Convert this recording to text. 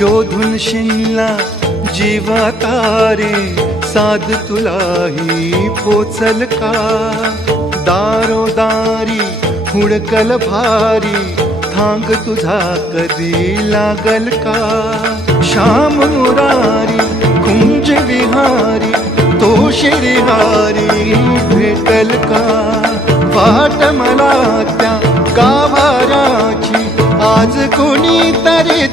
शोधून शिनला जीवा तारे, साध तुलाही पोचल का? दारोदारी हुडकल भारी, थांग तुझा कधी लागल का? श्याम मुरारी कुंज विहारी, तो शिरहारी भेटल का? वाट मला त्या गाभाऱ्याची, आज कोणी तरी